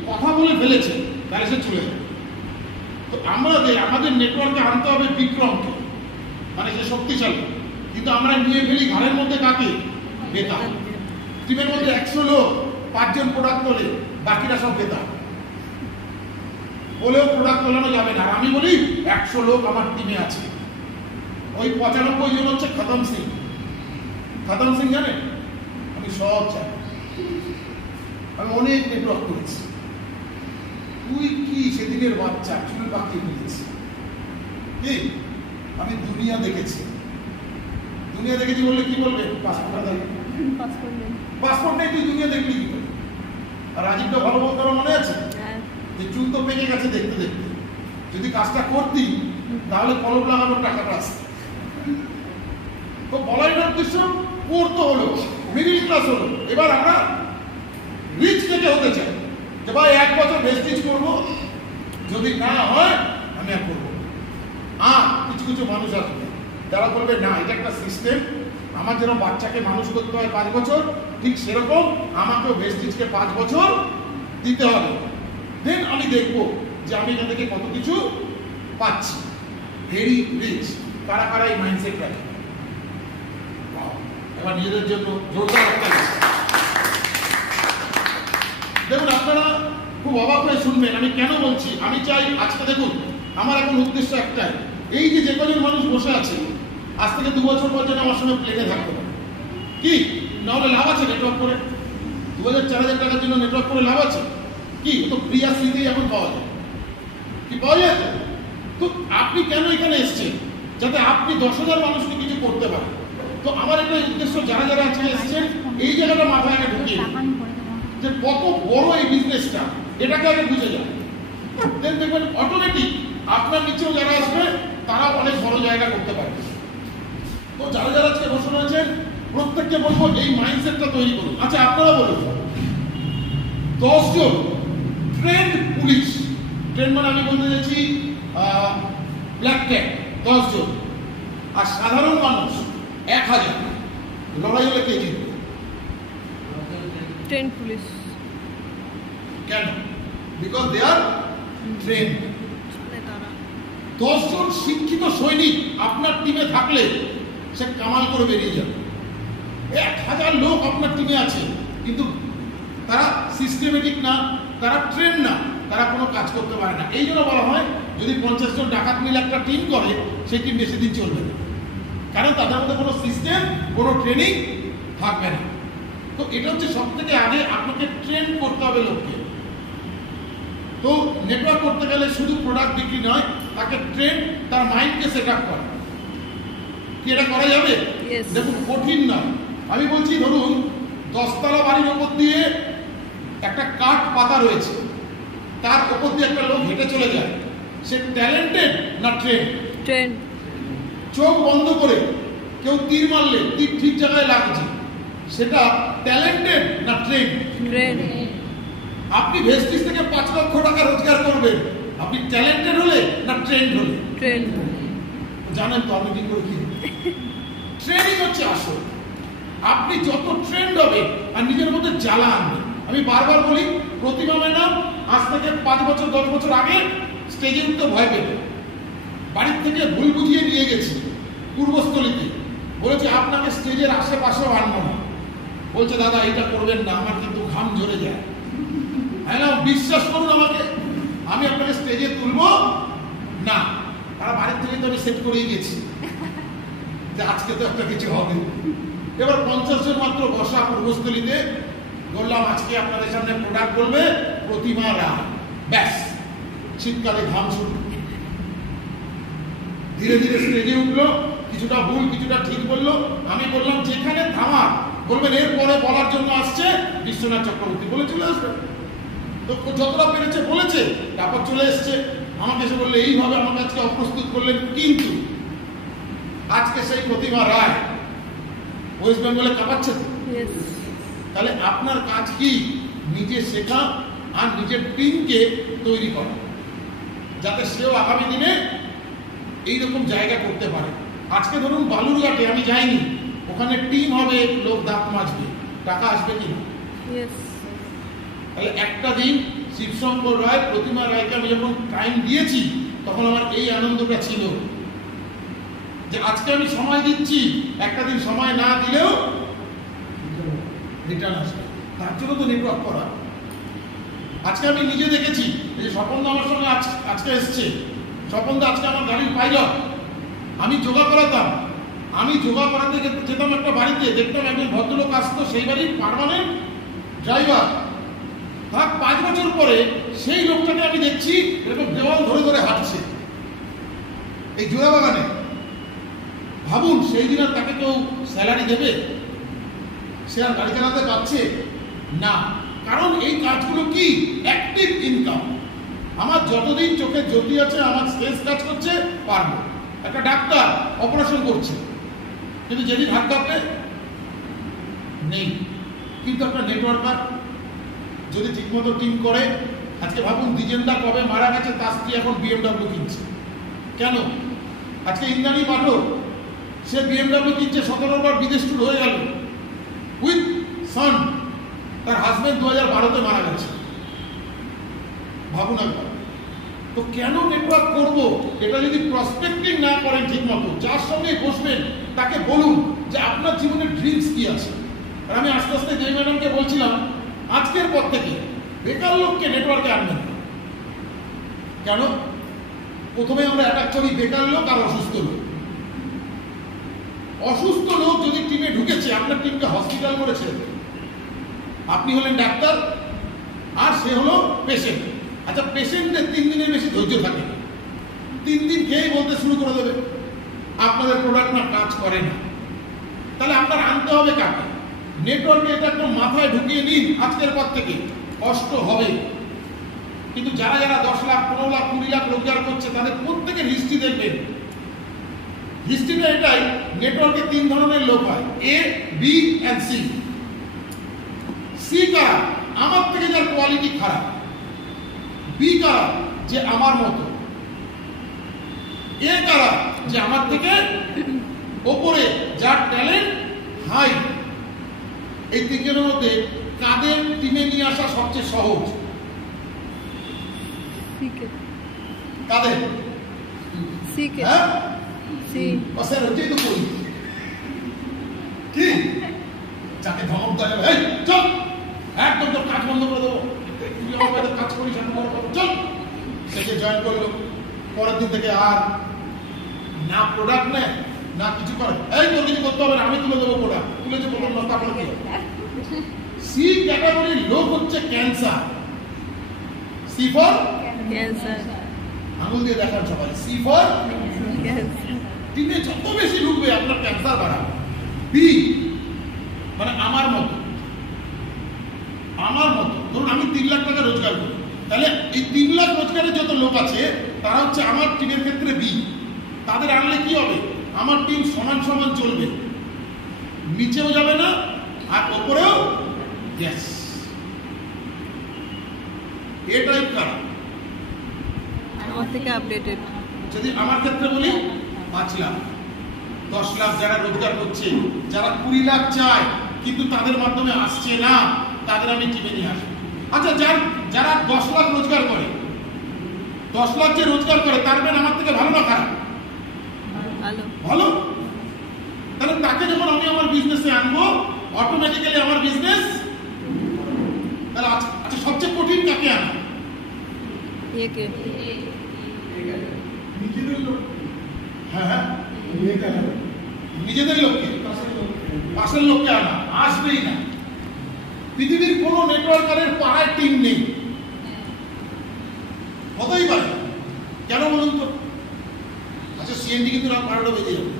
কথা বলে ফেলেছে তাহলে সে চলে যাবে। তো আমাদের নেটওয়ার্কে আনতে হবে বিক্রমকে, মানে সে শক্তিশালী, কিন্তু আমরা নিয়ে ফেলি ঘরের মধ্যে কাকে? বেতাল। টিমের মধ্যে 100 লোক, 5 জন প্রোডাক্ট তোলে, বাকিরা সব বেতাল। বলেও প্রোডাক্ট তোলানো যাবে না। আমি বলি 100 লোক আমার টিমে আছে, ওই 95 জন হচ্ছে খতম সিং। খতম সিং জানেন? আমি সব চাই, আমি অনেক নেটওয়ার্ক করেছি। তুই কি সেদিনের বাচ্চা, চুল পাকিয়ে ফেলেছি কি? আমি দুনিয়া দেখেছি। দুনিয়া দেখেছি বললে কি বলবে? পাসপোর্ট নেই, তুই দুনিয়া দেখলি কি করে? আর রাজীবটা ভালো বলতে আমার মনে আছে যে চুল তো পেকে গেছে দেখতে দেখতে, যদি কাজটা করতি তাহলে কলম লাগানোর টাকাটা আসত। তো বলার উদ্দেশ্য করতে হলো, মিডিল ক্লাস হলো। এবার আমরা রিচ থেকে হতে চাই যে ভাই 1 বছর ভেস্টিজ করবো, যদি না হয় আমি আর করবো। আর কিছু কিছু মানুষ আসবে যারা বলবে না এটা একটা সিস্টেম, আমার যেন বাচ্চাকে মানুষ করতে হয় 5 বছর, ঠিক সেরকম আমাকেও ভেস্টিজকে 5 বছর দিতে হবে। দেন আমি দেখবো যে আমি এখান থেকে কত কিছু পাচ্ছি। ভেরি রিচ কারা কারা এই মাইন্ডসেট রাখে? এবার নিজেদের জন্য জোরদার একটা দেখুন, আপনারা খুব অবাক হয়ে শুনবেন আমি কেন বলছি। আমি চাই আজকে দেখুন, আমার এখন উদ্দেশ্য একটাই, এই যে কজন মানুষ বসে আছে আজ থেকে 2 বছর পর যেন আমার সঙ্গে প্লেনে থাকতে পারে, কি নাহলে লাভ আছে নেটওয়ার্ক করে? 2000-4000 টাকার জন্য নেটওয়ার্ক করে লাভ আছে কি? তো প্রিয়া স্মৃতি এখন পাওয়া যায়, কি পাওয়া যায়? তো আপনি কেন এখানে এসছেন? যাতে আপনি 10,000 মানুষকে কিছু করতে পারেন। তো আমার একটা উদ্দেশ্য, যারা যারা আজকে এসছেন এই জায়গাটা মাথায় আগে ঢুকিয়ে যে কত বড় এই বিজনেসটা, এটাকে আগে বুঝে যান। দেন দেখবেন অটোমেটিক আপনার নিচেও যারা আসবে তারা অনেক বড় জায়গা করতে পারবে। তো যারা যারা আজকে বসে রয়েছেন প্রত্যেককে বলবো এই মাইন্ডসেটটা তৈরি করুন। আচ্ছা আপনারা বলুন, 10 জন ট্রেন্ড পুলিশ, ট্রেন্ড মানে আমি বলতে চাইছি ব্ল্যাক ক্যাট 10 জন, আর সাধারণ মানুষ 1000, লড়াই হলে কে জিতবে? Trained police. কেন? Because they are trained. 10 জন শিক্ষিত সৈনিক আপনার টিমে থাকলে সে কামাল করে বেরিয়ে যাবে। 1000 লোক আপনার টিমে আছে কিন্তু তারা সিস্টেমেটিক না, তারা ট্রেন না, তারা কোনো কাজ করতে পারে না। এই জন্য বলা হয় যদি 50 জন ডাকাত মিলে একটা টিম করে সেই টিম বেশি দিন চলবে না, কারণ তাদের মধ্যে কোনো সিস্টেম, কোনো ট্রেনিং থাকবে না। তো এটা হচ্ছে সব থেকে আগে আপনাকে ট্রেন করতে হবে লোককে। তো নেটওয়ার্ক করতে গেলে শুধু প্রোডাক্ট বিক্রি নয়, তাকে ট্রেন, তার মাইন্ডকে সেট আপ করা। কি এটা করা যাবে? দেখুন কঠিন নয়। আমি বলছি ধরুন 10 তলা বাড়ির ওপর দিয়ে একটা কাঠ পাতা রয়েছে, তার ওপর দিয়ে একটা লোক হেঁটে চলে যায়, সে ট্যালেন্টেড না ট্রেন? ট্রেন। চোখ বন্ধ করে কেউ তীর মারলে তীর ঠিক জায়গায় লাগছে, সেটা ট্যালেন্টেড না ট্রেন? ট্রেন। আপনি ভেস্টিজ থেকে 5 লক্ষ টাকা রোজগার করবেন, আপনি ট্যালেন্টেড হলে না ট্রেন্ড হলে? ট্রেন। জানেন তো আমি কি করে কি? ট্রেনিং হচ্ছে আসল। আপনি যত ট্রেন্ড হবে আর নিজের মধ্যে জ্বালা আনবেন। আমি বারবার বলি, প্রতিমা ম্যাডাম আজ থেকে 5 বছর 10 বছর আগে স্টেজে উঠতে ভয় পেত। বাড়ির থেকে ভুল বুঝিয়ে নিয়ে গেছি পূর্বস্থলীতে, বলেছে আপনাকে স্টেজের আশেপাশেও আনবো না। বলছে দাদা এটা করবেন না, আমার কিন্তু ঘাম ঝরে যায়। হ্যাঁ, বিশ্বাস করুন আমাকে, আমি আপনাকে স্টেজে তুলবো না। তারা বাড়ির থেকে তো আমি সেট করেই গেছি যে আজকে তো একটা কিছু হবে। এবার 50 জন মাত্র বসা পূর্বস্থলীতে, বললাম আজকে আপনাদের সামনে প্রোডাক্ট বলবে প্রতিমা রায়। ব্যাস, শীতকালে ঘাম শুরু। ধীরে ধীরে স্টেজে উঠলো, কিছুটা ভুল কিছুটা ঠিক বললো। আমি বললাম যেখানে থামা বলবেন এরপরে বলার জন্য আসছে বিশ্বনাথ চক্রবর্তী, বলে চলে আসবে। তো যতটা পেরেছে বলেছে, তারপর চলে এসছে। আমাকে এসে বললে এইভাবে আমাকে আজকে অপ্রস্তুত করলেন, কিন্তু আজকে সেই প্রতিমা রায় ওয়েস্ট বেঙ্গলে কাঁপাচ্ছে। তাহলে আপনার কাজ কি? নিজে শেখা আর নিজের টিমকে তৈরি করা, যাতে সেও আগামী দিনে এইরকম জায়গা করতে পারে। আজকে ধরুন বালুরঘাটে আমি যাইনি, ওখানে টিম হবে, লোক দাঁত মাজবে, টাকা আসবে কিনা? তাহলে একটা দিন শিবশঙ্কর রায়, প্রতিমা রায়কে আমি যখন টাইম দিয়েছি, তখন আমার এই আনন্দটা ছিল যে আজকে আমি সময় দিচ্ছি, একটা দিন সময় না দিলেও রিটার্ন আসবে। তার জন্য তো নেটওয়ার্ক করা। আজকে আমি নিজে দেখেছি যে স্বপনদা আমার সঙ্গে আজকে এসছে। স্বপনদা আজকে আমার গাড়ির পাইলট। আমি যোগা করাতাম, আমি যোগা করাতে যেতাম একটা বাড়িতে, দেখতাম একজন ভদ্রলোক আসতো, সেই বাড়ির পার্মানেন্ট ড্রাইভার। তার 5 বছর পরে সেই লোকটাকে আমি দেখছি এরকম দেওয়াল ধরে ধরে হাঁটছে এই জোড়া বাগানে। ভাবুন সেই দিন আর তাকে কেউ স্যালারি দেবে? সে আর গাড়ি চালাতে পারছে না। কারণ এই কাজগুলো কি অ্যাক্টিভ ইনকাম। আমার যতদিন চোখে জ্যোতি আছে, আমার স্ট্রেস কাজ করছে, পারবো। একটা ডাক্তার অপারেশন করছে, কিন্তু যেদিন হাত কাঁপবে নেই। কিন্তু একটা নেটওয়ার্কার যদি ঠিকমতো টিম করে, আজকে ভাবুন দ্বিজেন্দা কবে মারা গেছে, তার স্ত্রী এখন BMW কিনছে। কেন? আজকে ইন্দ্রাণী পাঠক, সে BMW কিনছে, 17 বার বিদেশ ট্যুর হয়ে গেল উইথ সন। তার হাজবেন্ড 2012-তে মারা গেছে। ভাবুন একবার। তো কেন নেটওয়ার্ক করব? এটা যদি প্রসপেক্টিং না করেন ঠিক মতো, যার সঙ্গে বসবেন তাকে বলুন যে আপনার জীবনের ড্রিমস কি আছে। আর আমি আস্তে আস্তে জয় ম্যাডামকে বলছিলাম, আজকের পর থেকে বেকার লোককে নেটওয়ার্কে আনবেন। কেন? প্রথমে আমরা অ্যাটাক করি বেকার লোক আর অসুস্থ লোক। অসুস্থ লোক যদি টিমে ঢুকেছে, আপনার টিমকে হসপিটাল করেছে, আপনি হলেন ডাক্তার আর সে হলো পেশেন্ট। আচ্ছা, পেশেন্টের 3 দিনের বেশি ধৈর্য থাকে, 3 দিন খেয়ে বলতে শুরু করে দেবে আপনাদের প্রোডাক্ট না কাজ করে না। তাহলে আপনার আনতে হবে কাকে? নেটওয়ার্কে এটা একদম মাথায় ঢুকিয়ে নিন। আজকের পর থেকে কষ্ট হবে, কিন্তু যারা যারা 10 লাখ 15 লাখ 20 লাখ রোজগার করছে, তাদের প্রত্যেকের হিস্ট্রি দেখবেন। হিস্ট্রিটা এটাই, নেটওয়ার্কে 3 ধরনের লোক হয়, A, B and C। C কারা? আমার থেকে যার কোয়ালিটি খারাপ। বি কারা? যে আমার মতো। এ কারা? যে আমার থেকে ওপরে, যার ট্যালেন্ট হাই। এই 3 জনের মধ্যে কাদের টিমে নিয়ে আসা সবচেয়ে সহজ? কাদের? হ্যাঁ, স্যার ওইটাই তো করি। কি যাকে ধমক দেয়, এই চল একদম তোর কাজ বন্ধ করে দেবো, তুই আমার কাজ করিস, চল। সে যে জয়েন করলো, পরের দিন থেকে আর না প্রোডাক্ট নেয় না কিছু করে। এই তোর কিছু করতে হবে না, আমি তুলে দেবো প্রোডাক্ট। তুলেছে প্রথম মাস, তারপরে কি? সি ক্যাটাগরির লোক হচ্ছে ক্যান্সার। C for cancer. আঙুল দিয়ে দেখান সবাই, সি ফর ক্যান্সার। টিমে যত বেশি ঢুকবে আপনার ক্যান্সার বাড়াবে। বি মানে আমার মতো, ধরুন আমি 3 লাখ টাকা রোজগার করি, তাহলে এই 3 লাখ রোজগারের যত লোক আছে তারা হচ্ছে আমার টিমের ক্ষেত্রে বি। তাদের আনলে কি হবে, আমার টিম সমান সমান চলবে, নিচেও যাবে না আর ওপরেও। ইয়েস, এ টাইপ কারা? আমার থেকে আপডেটেড। যদি আমার ক্ষেত্রে বলি 5 লাখ 10 লাখ যারা রোজগার করছে, যারা 20 লাখ চায় কিন্তু তাদের মাধ্যমে আসছে না, তাদের আমি টিমে নিয়ে আসবো। আচ্ছা, যারা 10 লাখ রোজগার করে, 10 লাখ যে রোজগার করে তার মানে আমার থেকে ভালো না খারাপ? ভালো। ভালো। তাহলে তাকে যখন আমি আমার বিজনেসে আনবো, অটোমেটিক্যালি আমার বিজনেস। তাহলে আচ্ছা, সবচেয়ে কঠিন কাকে আনা? একে। হ্যাঁ, নিজেদের লোককে, পাশের লোককে আনা আসবেই না। পৃথিবীর কোনো নেটওয়ার্কারের পাড়ায় টিম নেই, হতেই পারে। কেন বলুন তো? আচ্ছা, সিএনডি কিন্তু রাত 12টা বেজে যাবে,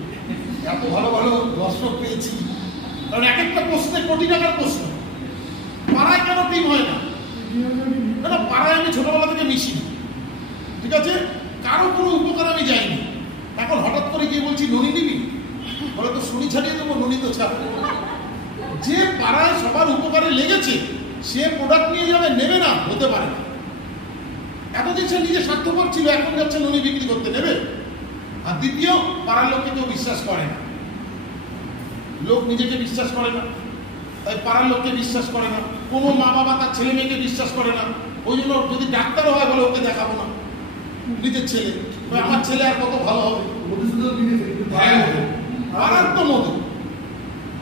এত ভালো ভালো দর্শক পেয়েছি, কারণ এক একটা প্রশ্নে কোটি টাকার প্রশ্ন। পাড়ায় কেন টিম হয় না? না, পাড়ায় আমি ছোটবেলা থেকে মিশি, ঠিক আছে, কারো কোনো উপকার আমি যাইনি। এখন হঠাৎ করে গিয়ে বলছি ননি নিবি, বলে তো শুনি ছাড়িয়ে দেবো, ননি তো ছাড়। যে পাড়ায় সবার উপকারে লেগেছে সে প্রোডাক্ট নিয়ে যাবে, নেবে না, হতে পারে না। এতদিন সে নিজে স্বার্থপর ছিল, এখন যাচ্ছে ননি বিক্রি করতে, নেবে? আর দ্বিতীয়, পাড়ার লোককে কেউ বিশ্বাস করে না, লোক নিজেকে বিশ্বাস করে না, তাই পাড়ার লোককে বিশ্বাস করে না। কোনো মা বাবা তার ছেলে মেয়েকে বিশ্বাস করে না, ওই জন্য যদি ডাক্তারও হয় বলে ওকে দেখাবো না, নিজের ছেলে, আমার ছেলে আর কত ভালো হবে। পাড়ার তো মধু,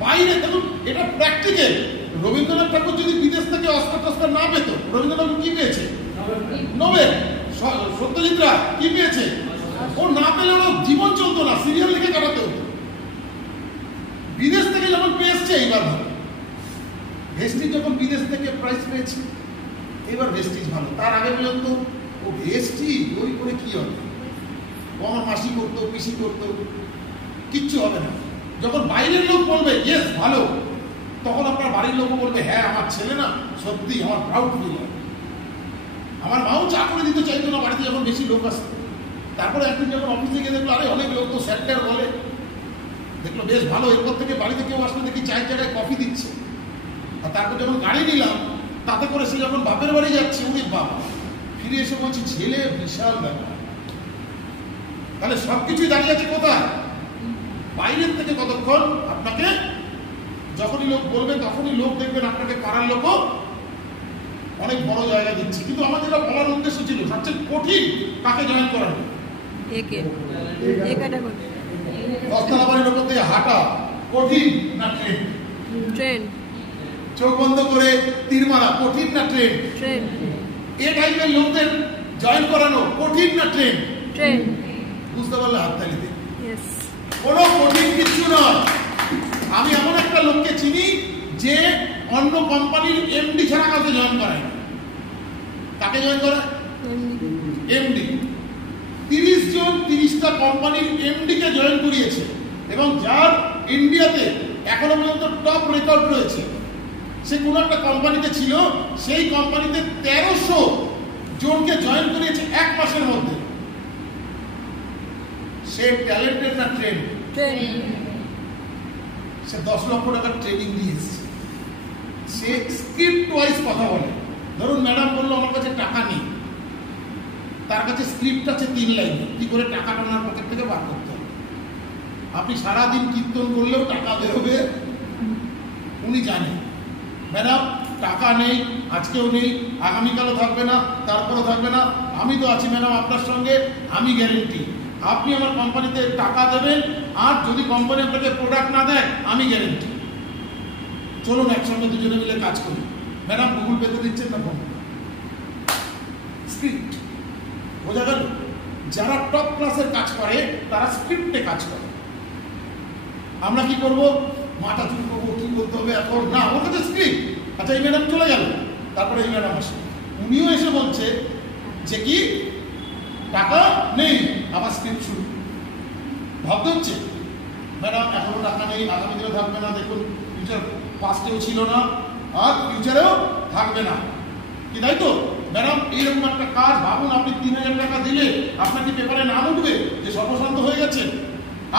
বাইরে দেখুন, এটা প্র্যাকটিক্যাল। রবীন্দ্রনাথ ঠাকুর যদি বিদেশ থেকে অস্কার টস্কার না পেত, রবীন্দ্রনাথ কি পেয়েছে? নোবেল। সত্যজিৎ রায় কি পেয়েছে? ও না পেলে ওর জীবন চলতো না, সিরিয়াল লিখে কাটাতে হতো। বিদেশ থেকে যখন পেয়েছে, এইবার ভালো। ভেস্টিজ যখন বিদেশ থেকে প্রাইজ পেয়েছে, এবার ভেস্টিজ ভালো। তার আগে পর্যন্ত ও ভেস্টিজ ওই করে কি হবে, ও আমার মাসি করতো, পিসি করতো, কিচ্ছু হবে না। যখন বাইরের লোক বলবে ইয়েস ভালো, তখন আপনার বাড়ির লোকও বলবে হ্যাঁ আমার ছেলে না সত্যি, আমার প্রাউড ফিল হয়। আমার মাও চা করে দিতে চাইতো না বাড়িতে যখন বেশি লোক আসতো। তারপরে একদিন যখন অফিসে গিয়ে দেখলো আরে অনেক লোক তো স্যার বলে, দেখলো বেশ ভালো, এরপর থেকে বাড়িতে কেউ আসলে দেখি চায়ের জায়গায় কফি দিচ্ছে। আর তারপর যখন গাড়ি নিলাম, তাতে করে সে যখন বাপের বাড়ি যাচ্ছে, উনি বাবা ফিরে এসে বলছি ছেলে বিশাল ব্যাপার। তাহলে সবকিছুই দাঁড়িয়ে আছে কোথায়? বাইরের থেকে কতক্ষণ আপনাকে, যখনই লোক বলবে তখনই লোক দেখবেন আপনাকে পাড়ার লোকও অনেক বড় জায়গা দিচ্ছে। কিন্তু আমাদের এটা বলার উদ্দেশ্য ছিল সবচেয়ে কঠিন কাকে জয়েন করানো? একে। A category. দশতলা বাড়ির ওপর দিয়ে হাঁটা কঠিন না ট্রেন? ট্রেন। চোখ বন্ধ করে তীর মারা কঠিন না ট্রেন? ট্রেন। এ টাইপের লোকদের জয়েন করানো কঠিন না ট্রেন? ট্রেন। বুঝতে পারলে হাততালি দিন। ইয়েস। কোনো কঠিন কিছু নয়। আমি এমন একটা লোককে চিনি যে অন্য কোম্পানির এমডি ছাড়া কাউকে জয়েন করায়। কাকে জয়েন করায়? এমডি। 30 জন 30টা কোম্পানির এমডি কে জয়েন করিয়েছে, এবং যার ইন্ডিয়াতে এখনো পর্যন্ত টপ রেকর্ড রয়েছে। সে কোন একটা কোম্পানিতে ছিল, সেই কোম্পানিতে 1300 জনকে জয়েন করিয়েছে 1 মাসের মধ্যে। সে ট্যালেন্টেড না ট্রেন? ট্রেন। সে 10 লক্ষ টাকার ট্রেনিং দিয়েছে। সে স্ক্রিপ্ট ওয়াইজ কথা বলে। ধরুন ম্যাডাম বললো আমার কাছে টাকা নেই, তার কাছে স্ক্রিপ্ট আছে 3 লাইন, কি করে টাকাটা ওনার পকেট থেকে বার করতে হবে। আপনি সারাদিন কীর্তন করলেও টাকা বেরোবে, উনি জানেন। ম্যাডাম টাকা নেই, আজকেও নেই, আগামীকালও থাকবে না, তারপরও থাকবে না, আমি তো আছি ম্যাডাম আপনার সঙ্গে, আমি গ্যারেন্টি। আপনি আমার কোম্পানিতে টাকা দেবেন, আর যদি কোম্পানি আপনাকে প্রোডাক্ট না দেয় আমি গ্যারেন্টি। চলুন একসঙ্গে দুজনে মিলে কাজ করি। ম্যাডাম গুগল পেতে দিচ্ছেন না ফোন? স্ক্রিপ্ট। বোঝা গেল? যারা টপ ক্লাসের কাজ করে তারা স্ক্রিপ্টে কাজ করে। আমরা কি করব? মাথা চুল করবো, কি করতে হবে এখন, না ওর কাছে স্ক্রিপ্ট। আচ্ছা এই ম্যাডাম চলে গেল, তারপরে এই ম্যাডাম আসে, উনিও এসে বলছে যে কি টাকা নেই, আবার স্ক্রিপ্ট শুরু। ভাবতে হচ্ছে ম্যাডাম এখনো টাকা নেই, আগামী দিনে থাকবে না, দেখুন ফিউচার পাস্টেও ছিল না আর ফিউচারেও থাকবে না, কি তাই তো ম্যাডাম? এইরকম একটা কাজ ভাবুন, আপনি 3,000 টাকা দিলে আপনার কি পেপারে নাম উঠবে যে সর্বশান্ত হয়ে গেছে?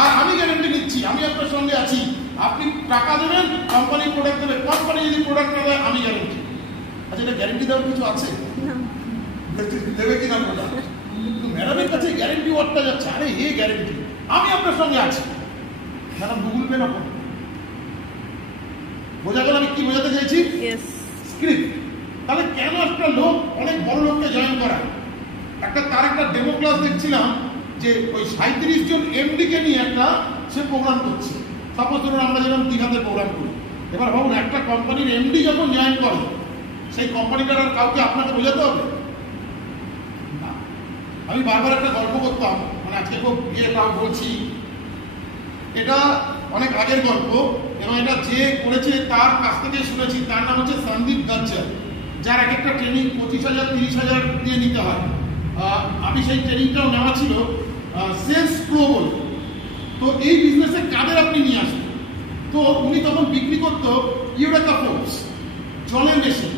আর আমি গ্যারেন্টি নিচ্ছি, আমি আপনার সঙ্গে আছি, আপনি টাকা দেবেন, কোম্পানি প্রোডাক্ট দেবে, কোম্পানি যদি প্রোডাক্ট না দেয় আমি গ্যারেন্টি। আচ্ছা, এটা গ্যারেন্টি দেওয়ার কিছু আছে? দেবে কিনা প্রোডাক্ট? ম্যাডামের কাছে গ্যারেন্টি ওয়ার্ডটা যাচ্ছে, আরে এই গ্যারেন্টি আমি আপনার সঙ্গে আছি। ম্যাডাম গুগল পে না করুন। বোঝা গেল আমি কি বোঝাতে চাইছি? স্ক্রিপ্ট। তাহলে কেন একটা লোক অনেক বড় লোককে জয়েন করায়? তার একটা ডেমো ক্লাস দেখছিলাম যে ওই 37 জন এমডি কে নিয়ে একটা সে প্রোগ্রাম করছে। সাপোজ ধরুন আমরা যেরকম দীঘাতে প্রোগ্রাম করি, এবার ভাবুন একটা কোম্পানির এমডি যখন জয়েন করে, সেই কোম্পানিটার আর কাউকে আপনাকে বোঝাতে হবে না। আমি বারবার একটা গল্প করতাম, মানে আজকে খুব বলছি, এটা অনেক আগের গল্প এবং এটা যে করেছে তার কাছ থেকে শুনেছি। তার নাম হচ্ছে সন্দীপ গাজ্জার, যার এক একটা ট্রেনিং 25,000 30,000 দিয়ে নিতে হয়। আমি সেই ট্রেনিংটাও নেওয়া ছিল সেলস প্রো বলে। তো এই বিজনেসে কাদের আপনি নিয়ে আসবেন? তো উনি তখন বিক্রি করতো ইউরেকা ফোর্স, জলের মেশিন।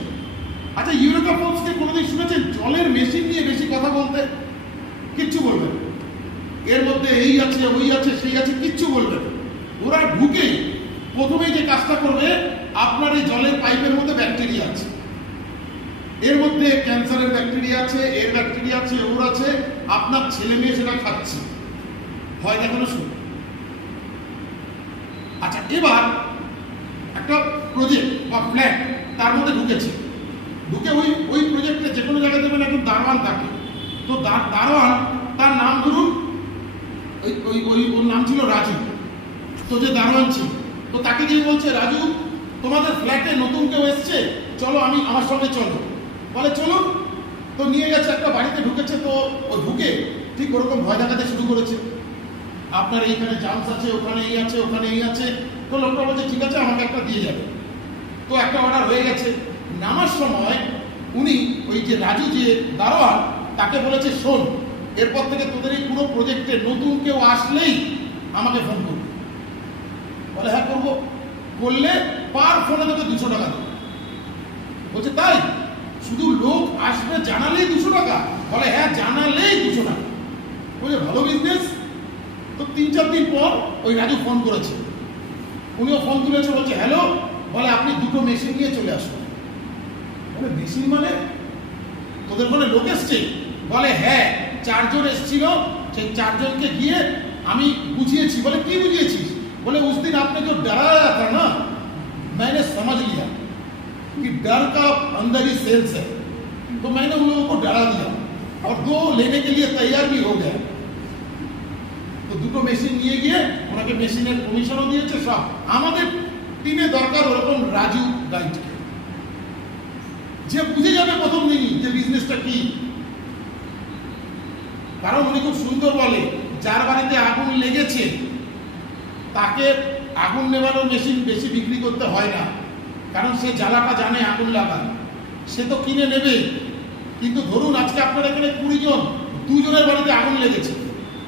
আচ্ছা, ইউরেকা ফোর্সকে কোনোদিন শুনেছেন জলের মেশিন নিয়ে বেশি কথা বলতে? কিচ্ছু বলবেন, এর মধ্যে এই আছে ওই আছে সেই আছে, কিচ্ছু বলবেন। ওরা ঢুকে প্রথমেই যে কাজটা করবে, আপনার এই জলের পাইপের মধ্যে ব্যাকটেরিয়া আছে, এর মধ্যে ক্যান্সারের ব্যাকটেরিয়া আছে, এর ব্যাকটেরিয়া আছে, ওর আছে, আপনার ছেলে মেয়ে সেটা খাচ্ছে, হয় দেখানো শুরু। আচ্ছা, এবার একটা প্রজেক্ট বা ফ্ল্যাট তার মধ্যে ঢুকেছে, ঢুকে ওই প্রজেক্টে যে কোনো জায়গায় দেবেন একজন দারোয়ান থাকে। তো দারোয়ান তার নাম ধরুন ওর নাম ছিল রাজু। তো যে দারোয়ান ছিল, তো তাকে গিয়ে বলছে, রাজু তোমাদের ফ্ল্যাটে নতুন কেউ এসছে, চলো আমার সঙ্গে চলো। বলে চলুন। তো নিয়ে গেছে, একটা বাড়িতে ঢুকেছে। তো ও ঢুকে ঠিক ওরকম ভয় দেখাতে শুরু করেছে, আপনার এইখানে চান্স আছে, ওখানে এই আছে, ওখানে এই আছে। তো লোকটা বলছে ঠিক আছে, আমাকে একটা দিয়ে যাবে। তো একটা অর্ডার হয়ে গেছে। নামার সময় উনি ওই যে রাজু যে দারোয়ান তাকে বলেছে, শোন, এরপর থেকে তোদের এই পুরো প্রজেক্টে নতুন কেউ আসলেই আমাকে ফোন করবি। বলে হ্যাঁ করবো। করলে পার ফোনে তোকে 200 টাকা দেবো। বলছে তাই? শুধু লোক আসবে জানালেই 200 টাকা? বলে হ্যাঁ, জানালেই 200 টাকা। বলছে ভালো বিজনেস। তো 3-4 দিন পর ওই রাজু ফোন করেছে, উনিও ফোন তুলেছে, বলছে হ্যালো। বলে আপনি 2টো মেশিন নিয়ে চলে আসুন। বলে মেশিন মানে? তোদের বলে লোক এসছে? বলে হ্যাঁ, 4 জন এসেছিল, সেই 4 জনকে গিয়ে আমি বুঝিয়েছি। বলে কি বুঝিয়েছিস? बोले उस दिन आपने जो डराया था ना, मैंने समझ लिया कि डर का अंदर ही सेल्स है, तो मैंने उन लोगों को डरा दिया और 2 लेने के लिए तैयार भी हो गया। तो 2টো মেশিন নিয়ে গিয়ে ওনাকে মেশিনের কমিশনও দিয়েছে সব। আমাদের টিমে দরকার ওরকম রাজু গাইডকে, যে বুঝে যাবে প্রথম দিনই যে বিজনেসটা কি। কারণ উনি খুব সুন্দর বলে, যার বাড়িতে আগুন লেগেছে তাকে আগুন নেভানোর মেশিন বেশি বিক্রি করতে হয় না, কারণ সে জ্বালাটা জানে আগুন লাগা, সে তো কিনে নেবে। কিন্তু ধরুন আজকে আপনার এখানে 20 জন, 2 জনের বাড়িতে আগুন লেগেছে,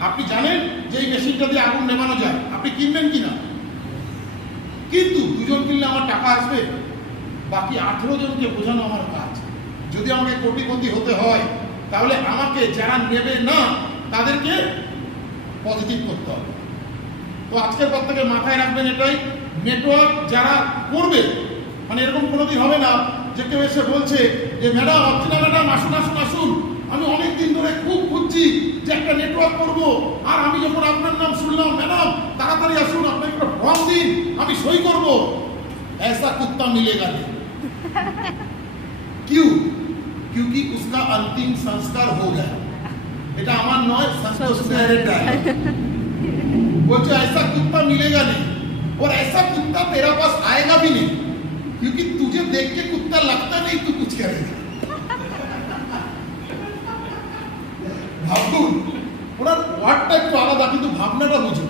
আপনি জানেন যে এই মেশিনটা দিয়ে আগুন নেভানো যায়, আপনি কিনবেন কিনা? কিন্তু 2 জন কিনলে আমার টাকা আসবে, বাকি 18 জনকে বোঝানো আমার কাজ। যদি আমাকে কোটিপতি হতে হয় তাহলে আমাকে যারা নেবে না তাদেরকে পজিটিভ করতে হবে। তো আজকের পর থেকে মাথায় রাখবেন এটাই, নেটওয়ার্ক যারা করবে, মানে এরকম কোনোদিন হবে না যে কেউ এসে বলছে যে ম্যাডাম, অর্চনা ম্যাডাম আসুন আসুন আসুন, আমি অনেকদিন ধরে খুব খুঁজছি যে একটা নেটওয়ার্ক করবো, আর আমি যখন আপনার নাম শুনলাম, ম্যাডাম তাড়াতাড়ি আসুন, আপনার একটা ফর্ম দিন, আমি সই করবো। ऐसा कुत्ता मिलेगा नहीं। क्यों? क्योंकि उसका अंतिम संस्कार हो गया। এটা আমার নয়, संतोष नारायण डायलॉग। बोलते ऐसा कुत्ता मिलेगा नहीं और ऐसा कुत्ता तेरा पास आएगा भी नहीं, क्योंकि तुझे देख के कुत्ता लगता नहीं तू कुछ करेगा। ভাবুন, ওনার ওয়ার্ডটা একটু আলাদা, কিন্তু ভাবনাটা বুঝুন।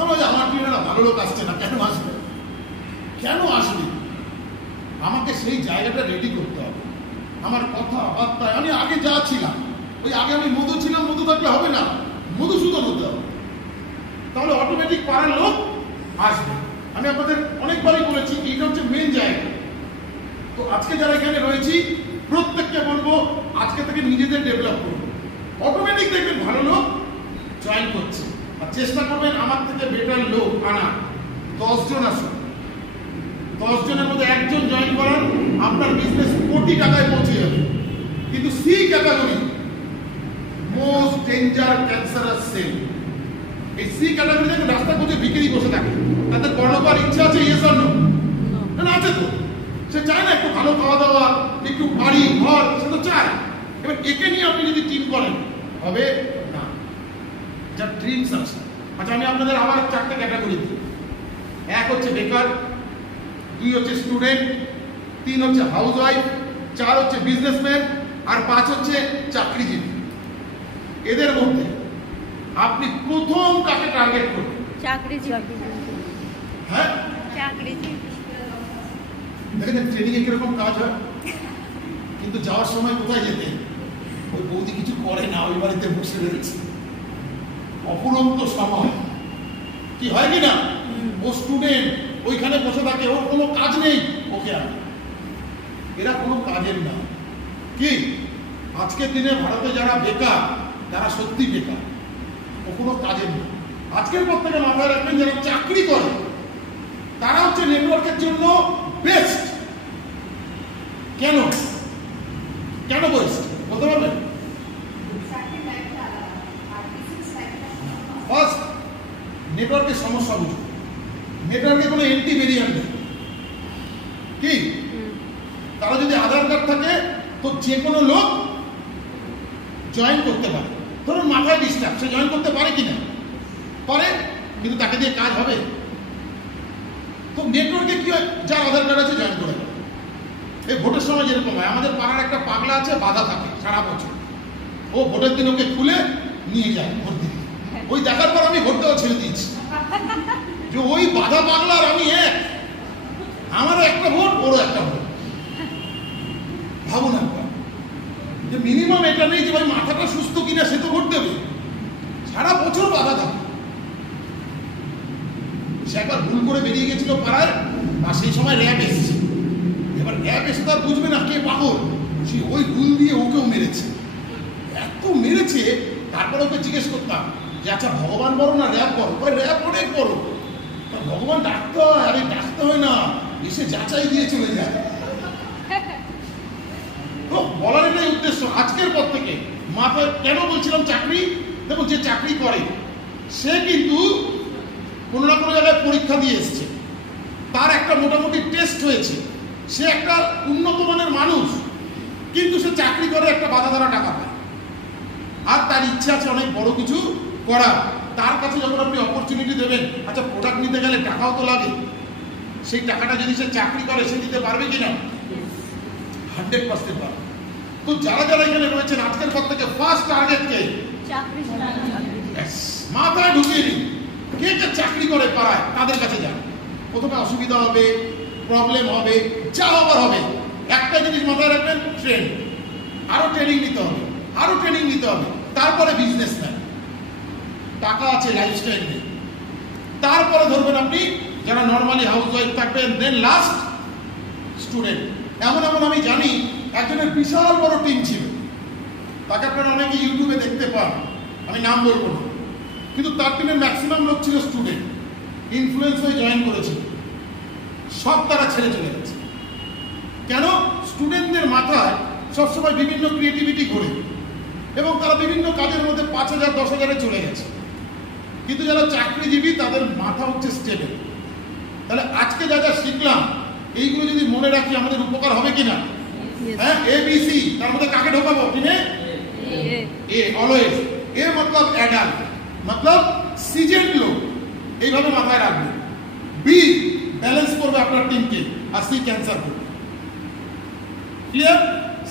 আমার টিমেরা ভালো লোক আসছে না, কেন আসবে? কেন আসবে? আমাকে সেই জায়গাটা রেডি করতে হবে। আমার কথাবার্তায় আমি আগে যা ছিলাম ওই আগে আমি মধু ছিলাম, মধু থাকলে হবে না, মধুসূদন হতে হবে, তাহলে অটোমেটিক পাড়ার লোক আসবে। আমি আপনাদের অনেকবারই বলেছি এইটা হচ্ছে মেন জায়গা। তো আজকে যারা এখানে রয়েছি প্রত্যেককে বলবো আজকে থেকে নিজেদের ডেভেলপ করবো, অটোমেটিক দেখবেন ভালো লোক জয়েন করছে। আর চেষ্টা করবেন আমার থেকে বেটার লোক আনা। 10 জন আসুন, 10 জনের মধ্যে একজন জয়েন করান, আপনার বিজনেস কোটি টাকায় পৌঁছে যাবে। কিন্তু C category most danger cancerous cell. এই সি ক্যাটাগরি থেকে রাস্তা খুঁজে বিক্রি বসে থাকে, তাদের বড় করার ইচ্ছা আছে, ইয়েস অর নো? না, আছে তো। সে চায় না একটু ভালো খাওয়া দাওয়া, একটু বাড়ি ঘর, সে তো চায়। এবার একে নিয়ে আপনি যদি টিম করেন হবে না, যার ড্রিমস আছে। আচ্ছা, আমি আপনাদের আবার 4টে ক্যাটাগরি দিই। 1 হচ্ছে বেকার, 2 হচ্ছে স্টুডেন্ট, 3 হচ্ছে হাউস ওয়াইফ, 4 হচ্ছে বিজনেসম্যান, আর 5 হচ্ছে চাকরিজীবী। এদের মধ্যে আপনি প্রথম কাকে টার্গেট করবেন? চাকরিজীবী। হ্যাঁ, চাকরিজীবী। দেখেন ট্রেনিং এ কিরকম কাজ হয়, কিন্তু যাওয়ার সময় কোথায় যেতেন? ওই বৌদি কিছু করে না, ওই বাড়িতে বসে রয়েছে, অপুরন্ত সময়। কি হয় কি না, ও স্টুডেন্ট ওইখানে বসে থাকে, ওর কোনো কাজ নেই, ওকে আনে। এরা কোনো কাজের না। কি আজকের দিনে ভারতে যারা বেকার, যারা সত্যি বেকার, ও কোনো কাজের না। আজকের পর থেকে মাথায় রাখবেন, যারা চাকরি করে তারা হচ্ছে নেটওয়ার্কের জন্য বেস্ট। কেন কেন বেস্ট বলতে পারবেন? ফার্স্ট, নেটওয়ার্কের সমস্যা বুঝুন। নেটওয়ার্কে কোনো এন্টি ভেরিয়েন্ট নেই। কি তারা যদি আধার কার্ড থাকে তো যে কোনো লোক জয়েন করতে পারে। ধরুন মাথায় ডিস্টার্ব, সে জয়েন করতে পারে কিনা? পারে, কিন্তু তাকে দিয়ে কাজ হবে? তো নেটওয়ার্কে কি হয়, যার আধার কার্ড আছে জয়েন করে। এই ভোটের সময় যেরকম হয়, আমাদের পাড়ার একটা পাগলা আছে, বাধা থাকে সারা বছর। ও ভোটের দিন ওকে খুলে নিয়ে যায় ভোট দিতে। ওই দেখার পর আমি ভোট দেওয়া ছেড়ে দিয়েছি, যে ওই বাধা পাগলার আমি এক, আমারও একটা ভোট, ওরও একটা ভোট। ভাবুন একবার, যে মিনিমাম এটা নেই যে ভাই মাথাটা সুস্থ কিনা সে তো ভোট দেবে, সারা বছর বাধা থাকে। সে একবার ভুল করে বেরিয়ে গেছিল পাড়ায়, আর সেই সময় র্যাব এসেছে। এবার র্যাব এসে তার বুঝবে না কে পাগল, সে ওই ভুল দিয়ে ওকেও মেরেছে, এত মেরেছে। তারপরে ওকে জিজ্ঞেস করতাম যে আচ্ছা ভগবান বড় না র্যাব বড়? র্যাব অনেক বড়, ভগবান ডাকতে হয়। আরে ডাকতে হয় না, এসে যাচাই দিয়ে চলে যায়। তো বলার এটাই উদ্দেশ্য, আজকের পর থেকে মাথায় কেন বলছিলাম চাকরি। দেখুন, যে চাকরি করে সে কিন্তু কোনো না কোনো জায়গায় পরীক্ষা দিয়ে এসছে, তার একটা মোটামুটি টেস্ট হয়েছে, সে একটা উন্নত মানের মানুষ, কিন্তু সে চাকরি করে একটা বাধা ধরা টাকা পায়, আর তার ইচ্ছা আছে অনেক বড় কিছু করার। তার কাছে যখন আপনি অপরচুনিটি দেবেন, আচ্ছা প্রোডাক্ট নিতে গেলে টাকাও তো লাগে, সেই টাকাটা যদি সে চাকরি করে সে দিতে পারবে কিনা? 100% পারবে। তো যারা যারা এখানে রয়েছেন আজকের পর থেকে ফার্স্ট টার্গেট কে? মাথায় ঢুকিয়ে দিন, কে কে চাকরি করে পাড়ায় তাদের কাছে যান। প্রথমে অসুবিধা হবে, প্রবলেম হবে, যা হবার হবে, একটা জিনিস মাথায় রাখবেন, ট্রেনিং। আরো ট্রেনিং নিতে হবে, আরো ট্রেনিং নিতে হবে। তারপরে বিজনেসম্যান, টাকা আছে, লাইফস্টাইল নেই। তারপরে ধরবেন আপনি যারা নর্মালি হাউস ওয়াইফ থাকবেন, দেন লাস্ট স্টুডেন্ট। এমন এমন আমি জানি একজনের বিশাল বড় টিম ছিল, তাকে আপনারা অনেকে ইউটিউবে দেখতে পান, আমি নাম বলবো না, কিন্তু তার টিমের ম্যাক্সিমাম লোক ছিল স্টুডেন্ট। ইনফ্লুয়েন্স হয়ে জয়েন করেছিল, সব তারা ছেড়ে চলে গেছে। কেন? স্টুডেন্টদের মাথায় সবসময় বিভিন্ন ক্রিয়েটিভিটি ঘোরে এবং তারা বিভিন্ন কাজের মধ্যে 5,000 10,000-এ চলে গেছে। কিন্তু যারা চাকরিজীবী তাদের মাথা হচ্ছে স্টেবল। তাহলে আজকে যা যা শিখলাম এইগুলো যদি মনে রাখি আমাদের উপকার হবে কিনা? হ্যাঁ, ABC, তার মধ্যে কাকে ঢোকাবো? টিমে এ, অলওয়েজ। এ মতলব অ্যাডাল্ট, মতলব সিজেন্ড লোক, এইভাবে মাথায় রাখবে। বি, ব্যালেন্স করবে আপনার টিমকে, আর সি ক্যান্সার করবে। ক্লিয়ার?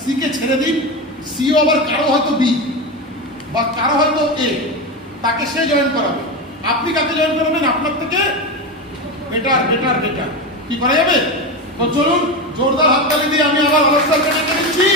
সি কে ছেড়ে দিন, সিও আবার কারো হয়তো বি বা কারো হয়তো এ, তাকে সে জয়েন করাবে। আপনি কাকে জয়েন করাবেন? আপনার থেকে বেটার বেটার বেটার। কি করা যাবে? তো চলুন জোরদার হাততালি দিয়ে আমি আবার অবস্থান কেটে দিচ্ছি।